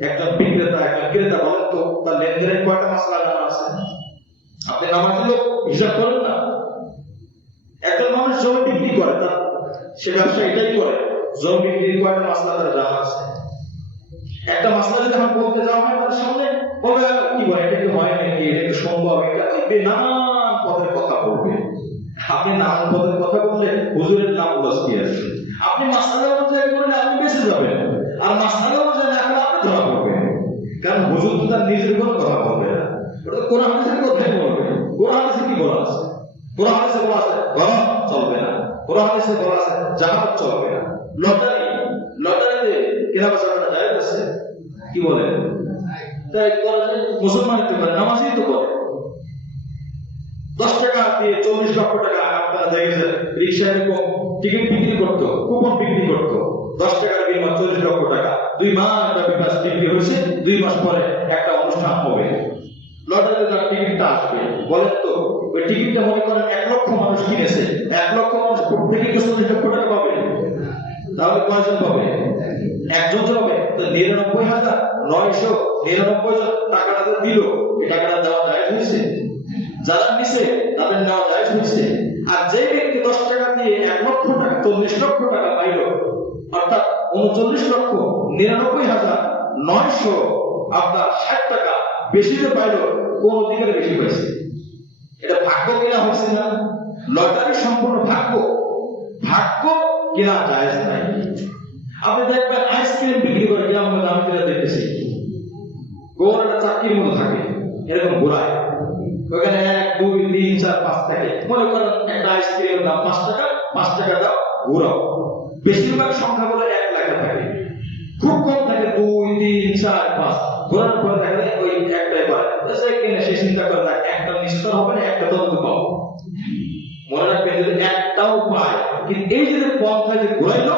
একজন বিক্রেতা একজন ক্রেতা বলেন তো তার লেনদেনের কয়টা মাসলা জানা আছে? আপনি নামাজি লোক হিসাব করেন না। একজন মানুষ জমি বিক্রি করে, তার সে ব্যবসা এটাই করে, জমি বিক্রির কয়টা মাসলা তার জানা আছে? একটা মাসলা যদি আমার বলতে যাওয়া হয় তার সামনে বলবে কি বলে এটা কি হয় নাকি, এটা কি সম্ভব, এটা নানান পদের কথা বলবে। আপনি নানান পদের কথা বললে হুজুরের নাম বসতে আসবে। আপনি মাসলা অনুযায়ী করলে আপনি বেঁচে যাবেন, আর মাসলা অনুযায়ী না করলে আপনি ধরা পড়বেন। কারণ হুজুর তো তার নিজের কোনো কথা বলবে না, ওটা তো কোরআন হাদিসের কথাই বলবে। কোরআন হাদিসে কি বলা আছে? কোরআন হাদিসে বলা আছে গরম চলবে না, কোরআন হাদিসে বলা আছে জাহাজ চলবে না। লটারিতে কেনা বেচা করা জায়েজ আছে? কি বলে? তাই মুসলমান তো করে, নামাজি তো করে। 10 টাকা দিয়ে 40 লক্ষ টাকা আপনারা দেখেছেন রিকশায় এরকম টিকিট বিক্রি করতো, কুপন বিক্রি করতো, 10 টাকার বিনিময়ে 40 লক্ষ টাকা। 2 মাস ব্যাপী কাজ বিক্রি হয়েছে, 2 মাস পরে একটা অনুষ্ঠান হবে, লটারিতে তার টিকিটটা আসবে। বলেন তো ওই টিকিটটা মনে করেন 1 লক্ষ মানুষ কিনেছে, 1 লক্ষ মানুষ প্রত্যেকে 40 লক্ষ টাকা পাবে, তাহলে কয়জন পাবে? একজন পাবে। তো 99,999 জন টাকাটা দিল, এই টাকাটা দেওয়া যায় হয়েছে? যারা নিছে তাদের নেওয়া যায় হয়েছে। আর যে ব্যক্তি 10 টাকা দিয়ে 1 লক্ষ টাকা 40 লক্ষ টাকা পাইল, অর্থাৎ 39,99,900 আপনার 60 টাকা বেশি যে পাইল, কোন দিকের বেশি পাইছে? এটা ভাগ্য কিনা হয়েছে না? লটারি সম্পূর্ণ ভাগ্য, ভাগ্য কিনা জায়েজ নাই। আপনি দেখবেন আইসক্রিম বিক্রি করে গ্রামের দাম কিনা দেখতেছি, গোড়াটা চাকরির মতো থাকে এরকম ঘোরায়, ওখানে 1 2 3 4 5 থাকে। মনে করেন একটা আইসক্রিমের দাম 5 টাকা, 5 টাকা দাও ঘোরাও। বেশিরভাগ সংখ্যাগুলো 1 লেখা থাকে, খুব কম থাকে 2 3 4 5। ঘোরার পরে দেখলে ওই একটাই পারে, সে কিনে সে চিন্তা করে না একটা নিশ্চিত হবে না, একটা তো পাবো। মনে রাখবেন যদি একটাও পায়, কিন্তু এই যে পন্থা যে ঘোরাইলো,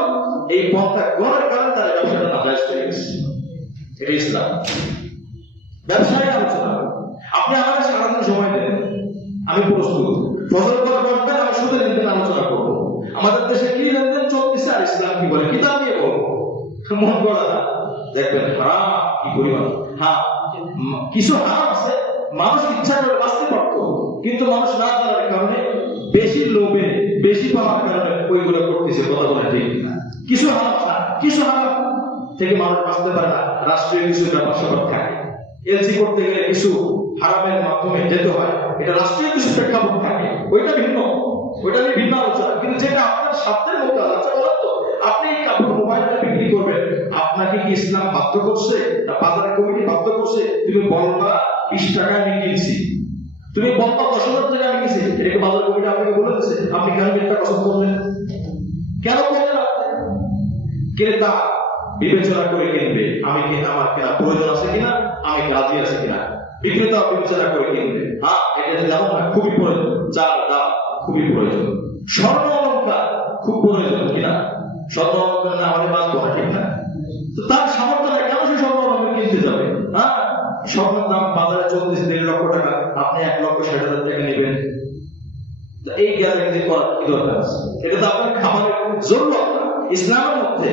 এই পন্থা ঘোরার কারণে তার ব্যবসাটা নাজায়েজ হয়ে গেছে। এটা ইসলাম। ব্যবসায় আলোচনা আপনি আমাকে সারাদিন সময় দেন, আমি প্রস্তুত। ফজর পরে বসবেন, আমি শুধু লেনদেন আলোচনা করবো। আমাদের দেশে কি লেনদেন চলতেছে আর ইসলাম কি বলে কিতাব নিয়ে বলবো। মন করা না, দেখবেন হারাম কি পরিমাণ। হ্যাঁ, কিছু হারাম আছে মানুষ ইচ্ছা করে বাঁচতে পারত, কিন্তু মানুষ না জানার কারণে, বেশি লোভে, বেশি পাওয়ার কারণে ওইগুলো করতেছে। কথা বলে ঠিক না? কিছু হারাম থেকে মানুষ বাঁচতে পারে না, রাষ্ট্রীয় কিছু ব্যাপার স্যাপার থাকে, এলসি করতে গেলে কিছু হারামের মাধ্যমে যেতে হয়, এটা রাষ্ট্রীয় কিছু প্রেক্ষাপট থাকে, ওইটা ভিন্ন, ওইটা নিয়ে ভিন্ন আলোচনা। কিন্তু যেটা আপনার স্বার্থের মধ্যে আছে, বলেন তো আপনি এই কাপড় মোবাইলটা বিক্রি করবেন, আপনাকে কি ইসলাম বাধ্য করছে না বাজার কমিটি বাধ্য করছে? তুমি বলবা 20 টাকা আমি কিনছি, তুমি বলবা 10,000 টাকা আমি কিনছি, এটাকে বাজার কমিটি আপনাকে বলে দিচ্ছে, আপনি কেন একটা কথা বললেন? কেন বললেন? আপনি ক্রেতা বিবেচনা করে কিনবে, আমি কি আমার কেনা প্রয়োজন আছে কিনা, আমি রাজি আছি কিনা। বিক্রেতা বিবেচনা করে কিনবে, হ্যাঁ এটা দাম না খুবই প্রয়োজন, যার দাম খুবই প্রয়োজন। স্বর্ণ অলংকার খুব প্রয়োজন কিনা, স্বর্ণ অলংকার না হলে বাঁচবো না, ঠিক না? তো তার সামর্থ্য না, কেন সে স্বর্ণ অলংকার কিনতে যাবে? হ্যাঁ, স্বর্ণের দাম বাজারে 34-3 লক্ষ টাকা, আপনি 1,60,000 টাকা নেবেন, এই গ্যারান্টি করার কি দরকার আছে? এটা তো আপনার খাবারের জরুরত না। ইসলামের মধ্যে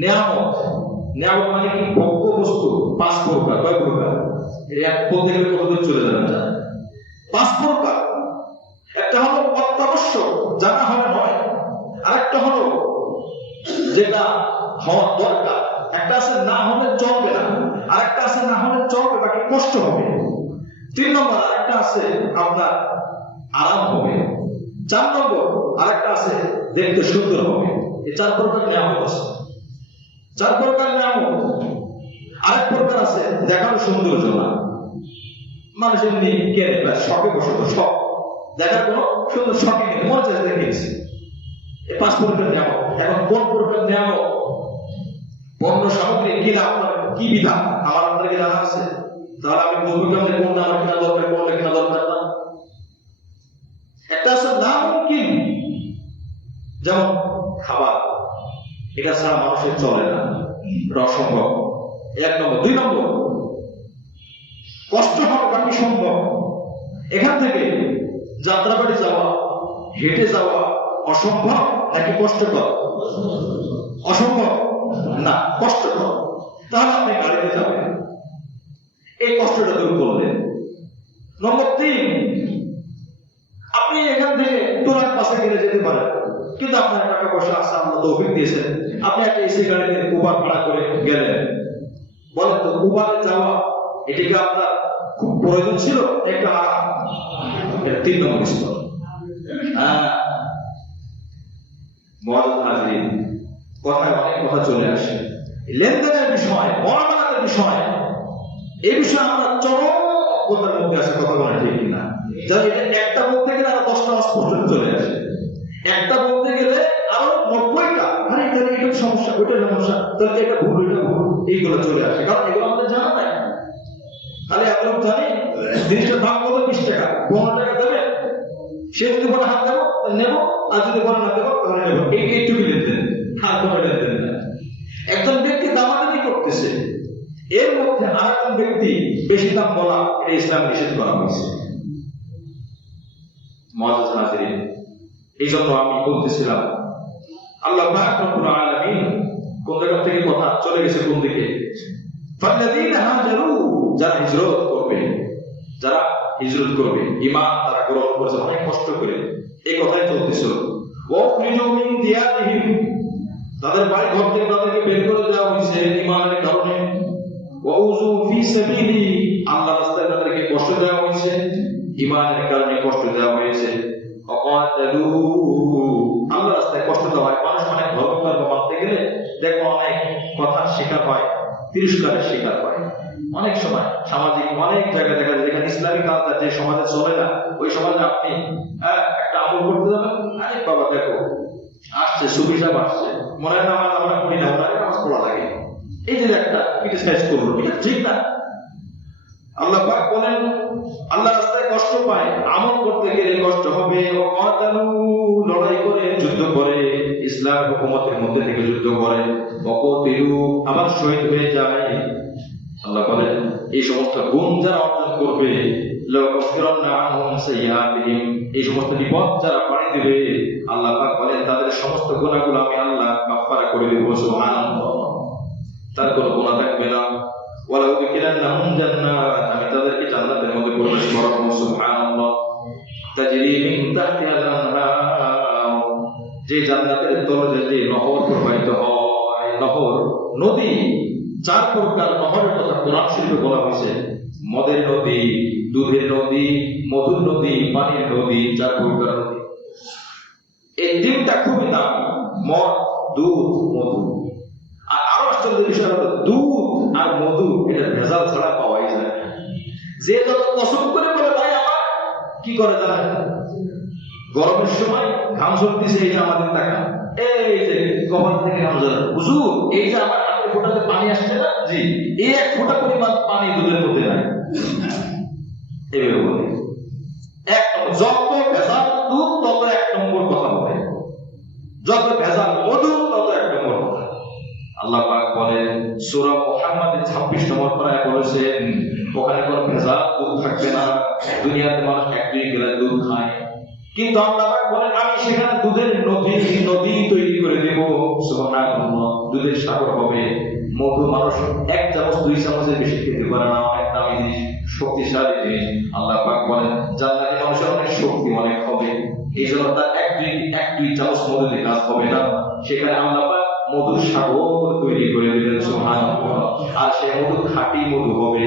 নিয়ামত, নিয়ামত মানে কি? ভোগ্য বস্তু 5 প্রকার। কয় প্রকার? এক বলতে গেলে কতদূর চলে যাবে না? 5 প্রকার। একটা হলো অত্যাবশ্যক, জানা হয় নয়। আরেকটা হলো যেটা হওয়ার দরকার, একটা আছে না কষ্ট হবে। 3 নম্বর আরেকটা আছে আপনার আরাম হবে। 4 নম্বর আরেকটা আছে দেখতে সুন্দর হবে। এই 4 প্রকার নিয়ামত আছে। 4 প্রকার নিয়ামত। আরেক প্রকার আছে দেখার সৌন্দর্য না, মানুষ এমনি কেনে বা শখে বসত, শখ দেখার কোনো সুন্দর শখে নেই, মনে চাই দেখেছি। এই 5 প্রকার নিয়ামত। এখন কোন প্রকার নিয়ামত পণ্য সামগ্রী কিনা আপনার কি বিধান আমার আপনাকে জানা আছে? তাহলে আমি বলবো কেমন কোনটা আমার কেনা দরকার, কোনটা কেনা দরকার না। একটা আছে নামুমকিন, যেমন খাবার, এটা ছাড়া মানুষের চলে না, এটা অসম্ভব। 1 নম্বর। 2 নম্বর কষ্ট হবে বাকি সম্ভব। এখান থেকে যাত্রাবাড়ি যাওয়া, হেঁটে যাওয়া অসম্ভব নাকি কষ্টকর? অসম্ভব না, কষ্টকর। তাহলে আপনি গাড়িতে যাবেন, এই কষ্টটা দূর করলেন। নম্বর 3, আপনি এখান থেকে তোলার পাশে গেলে যেতে পারেন, কিন্তু আপনার টাকা পয়সা আছে, আল্লাহ তৌফিক দিয়েছেন, আপনি একটা এসি গাড়িতে উবার ভাড়া করে গেলেন। বলেন তো উবারে যাওয়া এটা কি আপনার খুব প্রয়োজন ছিল? একটা আরাম। এটা 3 নম্বর স্তর। কথায় অনেক কথা চলে আসে, লেনদেনের বিষয়, মহামারাতের বিষয়, এই বিষয়ে আমরা চরম অজ্ঞতার মধ্যে আছে। কথা বলা ঠিক না? যারা এটা একটা বলতে গেলে আরো 10টা অস্পষ্ট চলে আসে, একটা বলতে গেলে আরো 90টা, আরে এটা সমস্যা, ওইটা সমস্যা, তাহলে এটা ভুল, এটা ভুল, এইগুলো চলে আসে। কারণ এগুলো আমাদের জানা নাই। তাহলে আমরা জানি জিনিসটার দাম কত, 20 টাকা, 15 টাকা দেবে, সে যদি বলে হাত দেবো নেব, আর যদি বলে না দেবো তাহলে নেব, এইটুকু লেনদেন, হাত ধরে লেনদেন না। একজন ব্যক্তি দামাদামি করতেছে, এর মধ্যে আরেকজন ব্যক্তি বেশি দাম বলা, এটা ইসলাম নিষেধ করা হয়েছে। মুআজ্জাজ হাজিরিন, এই জন্য আমি বলতেছিলাম আল্লাহ পাক রব্বুল আলামিন কোন জায়গা থেকে কথা চলে গেছে কোন দিকে? ফাল্লাযীনা হাজারু, যারা হিজরত করবে, যারা হিজরত করবে, ঈমান তারা গ্রহণ করেছে অনেক কষ্ট করে, এই কথাই চলতেছিল। ওয়া উখরিজু মিন দিয়ারিহিম, তাদের বাড়ি ঘর থেকে তাদেরকে বের করে দেওয়া হয়েছে ঈমানের কারণে। ওয়া উযু ফি সাবিলি, আল্লাহর রাস্তায় তাদেরকে কষ্ট দেওয়া হয়েছে, ঈমানের কারণে কষ্ট দেওয়া হয়েছে। ওয়াকাতালু, আল্লাহর রাস্তায় কষ্ট দেওয়া হয়। মানুষ অনেক ধর্মকর্ম মানতে গেলে দেখো অনেক কথার শিকার হয়, তিরস্কারের শিকার হয়। অনেক সময় সামাজিক অনেক জায়গায় দেখা যায় যেখানে ইসলামিক কালচার যে সমাজে চলে না, ওই সমাজে আপনি একটা আমল করতে যাবেন, আরে বাবা দেখো আসছে সুবিধা আসছে, মনে হয় নামাজ আমরা পড়ি না, ওরা নামাজ পড়া লাগে, এই যে একটা ক্রিটিসাইজ করলো, এটা ঠিক না। আল্লাহ পাক বলেন আল্লাহ রাস্তায় কষ্ট পায়, আমল করতে গেলে কষ্ট হবে। ওয়াকাতালু, লড়াই করে, যুদ্ধ করে, ইসলাম হুকুমতের মধ্যে থেকে যুদ্ধ করে। ওয়াকুতিলু, আবার শহীদ হয়ে যায়। আল্লাহ বলেন এই সমস্ত গুণ যারা অর্জন করবে, লাকাফিরান্না আনহুম সাইয়্যাতিহিম, এই সমস্ত বিপদ যারা পাড়ি দিবে, আল্লাহ পাক বলেন তাদের সমস্ত গুনাহগুলো আমি আল্লাহ কাফারা করে দেব। সুবহানাল্লাহ, তার কোনো গুনাহ থাকবে না। ওয়ালা উদখিলান্নাহুম জান্নাত, আমি তাদেরকে জান্নাতের মধ্যে প্রবেশ করাবো। সুবহানাল্লাহ, তাজরি মিন তাহতিহাল আনহার, যে জান্নাতের তলে যে নহর প্রবাহিত হয়, নহর, নদী, 4 প্রকার নহরের কথা কোরআন শরীফে বলা হয়েছে। মদের নদী, দুধের নদী, মধুর নদী, পানির নদী, 4 প্রকার নদী। এই 3টা খুবই দামি, মদ, দুধ, মধু। আর আরো আশ্চর্যের বিষয় হলো দুধ আর মধু এটা ভেজাল ছাড়া পাওয়াই যায়। যে যত পছন্দ করে বলে ভাই আমার কি করে জানেন, গরমের সময় ঘাম ঝরতেছে, এই যে আমাদের টাকা, এই যে কপাল থেকে ঘাম ঝরে, হুজুর এই যে আমার হাতের ফোঁটাতে পানি আসছে না, জি এই 1 ফোঁটা পরিমাণ পানি দুধের মধ্যে নাই, এইভাবে বলে। যত ভেজাল দুধ তত 1 নম্বর কথা বলে, যত ভেজাল মধু তত 1 নম্বর কথা। আল্লাহ পাক বলেন সূরা মুহাম্মাদের 26 নম্বর পারায় বলেছেন ওখানে কোনো ভেজাল দুধ থাকবে না। দুনিয়াতে মানুষ 1-2 গ্লাস দুধ খায়, কিন্তু আল্লাহ পাক বলেন আমি সেখানে দুধের নদী তৈরি করে দেব। সুবহানাল্লাহ, দুধের সাগর হবে। মধু মানুষ 1 চামচ 2 চামচের বেশি খেতে পারে না, অনেক দামি জিনিস, শক্তিশালী জিনিস। আল্লাহ পাক বলেন জান্নাতে মানুষের অনেক শক্তি অনেক হবে, এই জন্য তার 1-2 চামচ মধু দিয়ে কাজ হবে না। সেখানে আল্লাহ পাক মধুর সাগর তৈরি করে দিলেন। সুবহানাল্লাহ, আর সেই মধু খাঁটি মধু হবে,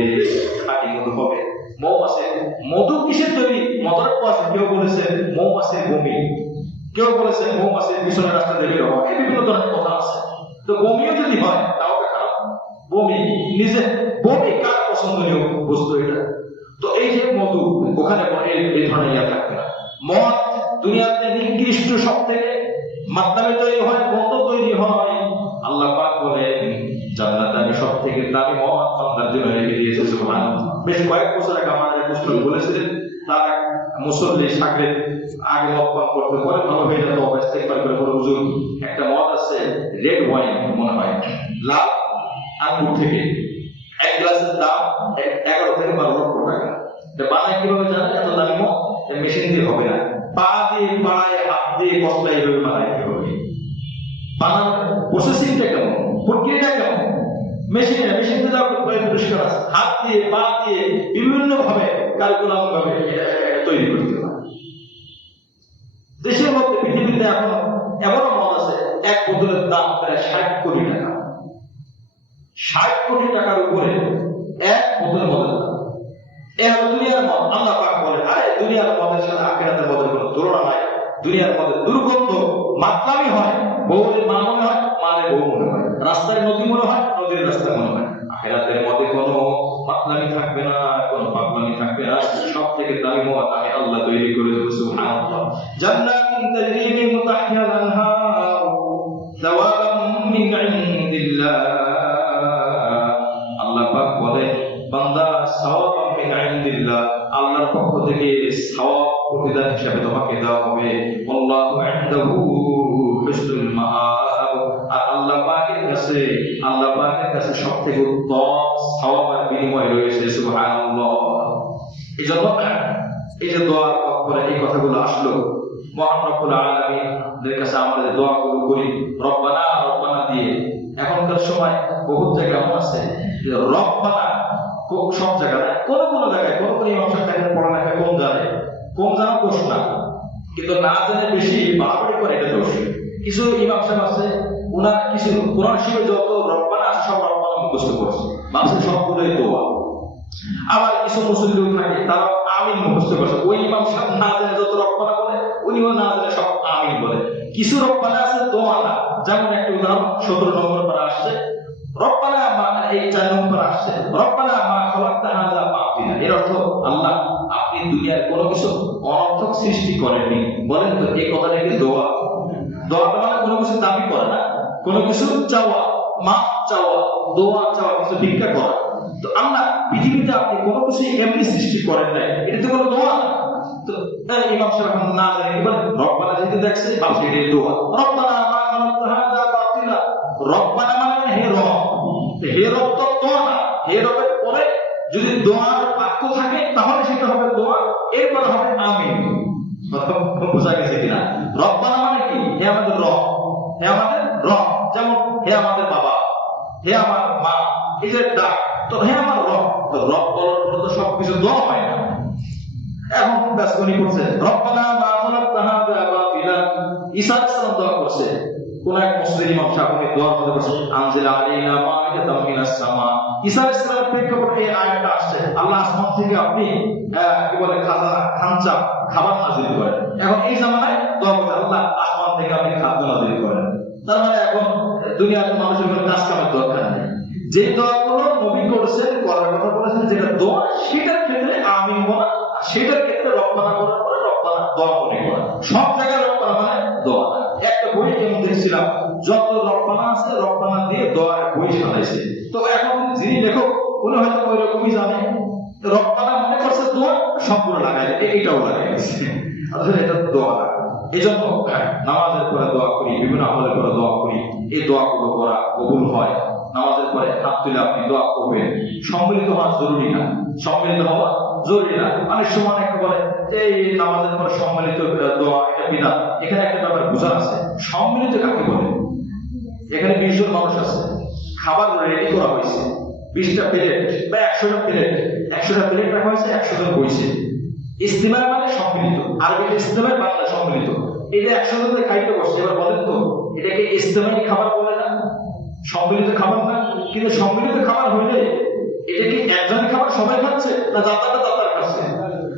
খাঁটি মধু হবে। মৌমাছি মধু কিসের তৈরি? মতলব আছে, কেউ বলেছে মৌমাছির বমি, কেউ বলেছে মৌমাছির পিছনে রাস্তা দিয়ে বের হওয়া, এই বিভিন্ন ধরনের কথা আছে। তো বমিও যদি হয় তাও খারাপ। বমি নিজে বমি কার পছন্দনীয় বস্তু এটা? তো এই যে মধু, ওখানে এই ধরনের ইয়া থাকবে না। মদ দুনিয়াতে নিকৃষ্ট সব থেকে মাধ্যমে তৈরি হয়, মদ তৈরি হয়। আল্লাহ পাক বলেন জান্নাতে আমি সব থেকে দামি মদ বান্দার জন্য রেখে দিয়েছি। সুবহানাল্লাহ। বেশ কয়েক বছর আগে আমার এক উস্তাদ বলেছিলেন, তার মুসল্লি সাগরেদ আগে মদ পান করতে পরে ভালো হয়ে যেত, অবস্থা একবার করে বলে হুজুর একটা মদ আছে রেড ওয়াইন মনে হয়, লাল আঙ্গুর থেকে, এক গ্লাসের দাম 11 থেকে 12 লক্ষ টাকা। এটা বানায় কিভাবে জানেন? এত দামি মদ মেশিন দিয়ে হবে না, পা দিয়ে বানায়, হাত দিয়ে কসলাই ভাবে বানায়। কিভাবে বানানোর প্রসেসিংটা কেমন, প্রক্রিয়াটা কেমন? মেশিন দিয়ে দাও পরিষ্কার আছে, হাত দিয়ে পা দিয়ে বিভিন্ন ভাবে কারিকুলাম ভাবে তৈরি করতে হয়। দেশের মধ্যে পৃথিবীতে এখন এমন মদ আছে এক বোতলের দাম প্রায় 60 কোটি টাকা। 60 কোটি টাকার উপরে এক বোতল মদের দাম। এ হলো দুনিয়ার মদ। আল্লাহ পাক বলে আরে দুনিয়ার মদের সাথে আখিরাতের মদের কোনো তুলনা নাই। দুনিয়ার মধ্যে দুর্গন্ধ মাতলামি হয়, বউয়ের মা মনে হয়, মায়ের বউ মনে হয়, রাস্তায় নদী মনে হয়, নদীর রাস্তা মনে হয়। আখিরাতের মধ্যে কোনো মাতলামি থাকবে না, কোনো পাগলামি থাকবে না। সব থেকে দামি মদ আমি আল্লাহ তৈরি করে দেব। সুবহানাল্লাহ। জান্নাতুন তাজরি মিন তাহতিহাল আনহার সাওয়াবাম মিন ইনদিল্লাহ। আল্লাহ পাক বলে বান্দা সাওয়াবাম মিন ইনদিল্লাহ, আল্লাহর পক্ষ থেকে সওয়াব প্রতিদান হিসেবে তোমাকে দেওয়া হবে। আল্লাহু ইনদাহু হুসনুল মাআব। আর আল্লাহ পাকের কাছে সবথেকে উত্তম সওয়াব আর বিনিময় রয়েছে। সুবহানাল্লাহ। এজন্য এই যে দোয়ার পরে এই কথাগুলো আসলো, মহান রব্বুল আলামিনের কাছে আমরা যে দোয়াগুলো করি রব্বানা রব্বানা দিয়ে, এখনকার সময় বহুত জায়গায় এমন আছে যে রব্বানা সব জায়গায়, কোন জায়গায় কোন ইমাম সাহেবের পড়ালেখা কম জানে দোষ না, কিন্তু না জানে বেশি বাড়াবাড়ি করে এটা দোষ। কিছু ইমাম সাহেব আছে, ওনার কিছু কোরআন শরীফে যত রব্বানা আছে সব রব্বানা মুখস্থ করছে, ভাবছে সবগুলোই দোয়া। আবার কিছু মুসল্লি থাকে তারা আমিন মুখস্থ করছে, ওই ইমাম সাহেব না জানে যত রব্বানা বলে উনিও না জানে সব আমিন বলে। কিছু রব্বানা আছে দোয়া না, যেমন একটা উদাহরণ 17 নম্বর পরে আসছে রব্বানা মা, এই 4 নম্বর আসছে রব্বানা মা খালাকতা হাযা বাতিলা। এর অর্থ আল্লাহ আপনি দুনিয়ার কোনো কিছু অনর্থক সৃষ্টি করেননি। বলেন তো এই কথাটা কি দোয়া? দোয়া মানে কোনো কিছু দাবি করা না, কোনো কিছু চাওয়া, মাফ চাওয়া, দোয়া চাওয়া, কিছু ভিক্ষা করা। তো আল্লাহ পৃথিবীতে আপনি কোনো কিছু এমনি সৃষ্টি করেন নাই, এটা তো কোনো দোয়া না। তো ইমাম সাহেব না জানে এবার রব্বানা যেতে দেখছে বাকি এটা দোয়া। রব্বানা মা খালাকতা হাযা বাতিলা, রব্বানা মানে হে রব, হে রব তো দোয়া না। হে রবের পরে যদি দোয়ার বাক্য থাকে তাহলে সেটা হবে দোয়া, এরপর হবে আমিন। কথা বোঝা গেছে কিনা? রব্বানা মানে কি? হে আমাদের রব, হে আমাদের রব, যেমন হে আমাদের বাবা, হে আমার মা, এই যে ডাক। তো হে আমার রব, তো রব বলার পরে তো সবকিছু দোয়া হয় না। এখন ব্যস্তনি করছে রব্বানা মা খালাকতা হাযা বাতিলা। ঈসা আলাইহিস সালাম দোয়া করছে, কোন এক মুসলিম ইমাম সাহেব দোয়ার মধ্যে বলছে আনজিল আলাইনা মাইদাতাম মিনাস সামা। ঈসা আলাইহিস সালামের প্রেক্ষাপটে এই আয়াতটা আসছে, আল্লাহ আসমান থেকে আপনি কি বলে খানচা খাবার নাযিল করেন। এখন এই জামানায় দোয়া করতে আল্লাহ আসমান থেকে আপনি খাদ্য নাযিল করেন। তার মানে এখন দুনিয়ার মানুষের কোনো কাজ কামের দরকার নেই। যে দোয়াগুলো নবী করেছেন, করার কথা বলেছেন, যেটা দোয়া সেটার ক্ষেত্রে আমিন বলা, সেটার ক্ষেত্রে রব্বানা বলার পরে রব্বানা দোয়া মনে করা। সব জায়গায় রব্বানা মানে দোয়া। একটা বই যেমন দেখছিলাম যত রব্বানা আছে রব্বানা দিয়ে দোয়ার বই সাজাইছে। তো এখন যিনি লেখক উনি হয়তো ওই রকমই জানে, রব্বানা মনে করছে দোয়া, সম্পূর্ণ লাগাই এইটাও লাগাই গেছে, আসলে এটা দোয়া না। এই জন্য নামাজের পরে দোয়া করি, বিভিন্ন আমলের পরে দোয়া করি, এই দোয়াগুলো করা কবুল হয়। নামাজের পরে হাত তুলে আপনি দোয়া করবেন। সম্মিলিত হওয়া জরুরি না, সম্মিলিত হওয়া জরুরি না। অনেক সময় একটা বলে এই নামাজের পরে সম্মিলিত দোয়া এটা বিদআত। এখানে একটা ব্যাপার বোঝা আছে, সম্মিলিত কাকে বলে? এখানে 20 জন মানুষ আছে, খাবার রেডি করা হয়েছে, 20টা প্লেট বা 100টা প্লেট, 100টা প্লেট রাখা হয়েছে, 100 জন বসে। ইজতিমা মানে সম্মিলিত, আরবিতে ইজতিমা, বাংলা সম্মিলিত। এই যে 100 জন খাইতে বসছে, এবার বলেন তো এটাকে ইজতিমাই খাবার বলে না? সম্মিলিত খাবার না? কিন্তু সম্মিলিত খাবার হইলে এটা কি একজনের খাবার সবাই খাচ্ছে না দাতারা খাচ্ছে?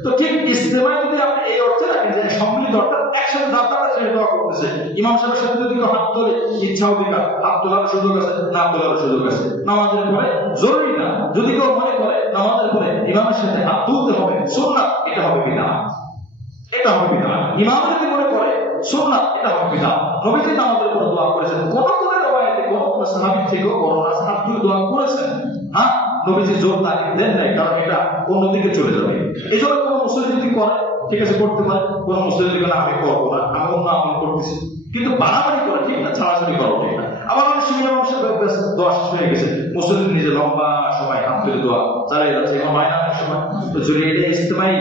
তো ঠিক ইস্তেমায় যদি আপনি এই অর্থে রাখেন যে সম্মিলিত অর্থাৎ একসাথে দাতারা সে দোয়া করতেছে, ইমাম সাহেবের সাথে যদি কেউ হাত তোলে ইচ্ছা অধিকার, হাত তোলার সুযোগ আছে, না তোলার সুযোগ আছে। নামাজের পরে জরুরি না, যদি কেউ মনে করে নামাজের পরে ইমামের সাথে হাত তুলতে হবে সুন্নাত, এটা হবে বিদআত, এটা হবে বিদআত। ইমাম যদি মনে করে সুন্নাত, এটা হবে বিদআত। নবীজি নামাজের পরে দোয়া করেছেন, কোন রওয়ায়াতে কোন সাহাবী থেকেও বর্ণনা আছে হাত তুলে দোয়া করেছেন। হ্যাঁ, নবীজি জোর তাকিদ দেন নাই, কারণ এটা অন্যদিকে চলে যাবে। এই জন্য কোনো মুসলিম যদি করে ঠিক আছে করতে পারে, কোনো মুসলিম যদি না আমি করবো না, আমি অন্য আমল করতেছি, কিন্তু বাড়াবাড়ি করে ঠিক না, ছাড়াছাড়ি করা ঠিক না। আবার অনেক সময় দোয়া শেষ হয়ে গেছে, মুসলিম নিজে লম্বা সময় হাত তুলে দোয়া চালিয়ে যাচ্ছে, এবং হয় না অনেক সময়। তো যদি এটা ইস্তেমাই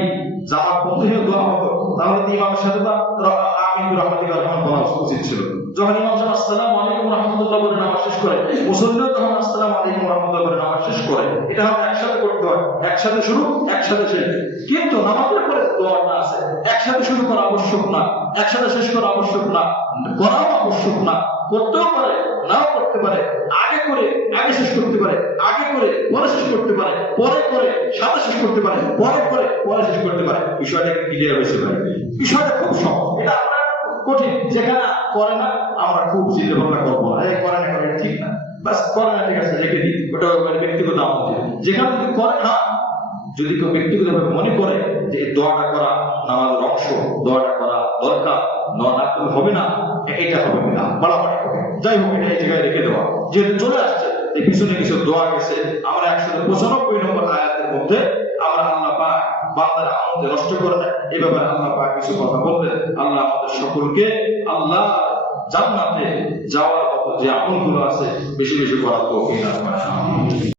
জামাত বন্ধু হয়ে দোয়া হতো, তাহলে ইমামের সাথে আমিন রাহমাতুল্লাহ রহমান বলা উচিত ছিল। যখন ইমাম সাহেব আসসালামু আলাইকুম রাহমাতুল্লাহ বলে নামাজ শেষ করে, মুসল্লিরা তখন আসসালামু আলাইকুম রাহমাতুল্লাহ বলে নামাজ শেষ করে। এটা হবে একসাথে করতে হয়, একসাথে শুরু একসাথে শেষ। কিন্তু নামাজের পরে দোয়াটা আছে, একসাথে শুরু করা আবশ্যক না, একসাথে শেষ করা আবশ্যক না, করাও আবশ্যক না। করতেও পারে, নাও করতে পারে, আগে করে আগে শেষ করতে পারে, আগে করে পরে শেষ করতে পারে, পরে করে সাথে শেষ করতে পারে, পরে করে পরে শেষ করতে পারে। বিষয়টা ক্লিয়ার হয়েছে ভাই? বিষয়টা খুব সহজ। এটা আমরা কঠিন যেখানে করে না আমরা খুব চিন্তা ভাবনা করবো, এই করে না করে ঠিক না, বাস করে না ঠিক আছে রেখে দিই, ওটা ব্যক্তিগত আমল। যেখানে যদি করে না, যদি কেউ ব্যক্তিগতভাবে মনে করে যে এই দোয়াটা করা নামাজের অংশ, দোয়াটা করা দরকার, না করলে হবে না, এটা হবে না, বাড়াবাড়ি হবে। যাই হোক, এটা এই জায়গায় রেখে দেওয়া যেহেতু চলে আসছে, এই পিছনে কিছু দোয়া গেছে। আমরা 195 নম্বর আয়াতের মধ্যে আমরা আল্লাহ পাক বান্দার আমল নষ্ট করে না, এই ব্যাপারে আল্লাহ পাক কিছু কথা বললেন। আল্লাহ আমাদের সকলকে আল্লাহ জান্নাতে যাওয়ার মতো যে আমলগুলো আছে বেশি বেশি করার তৌফিক দান করেন।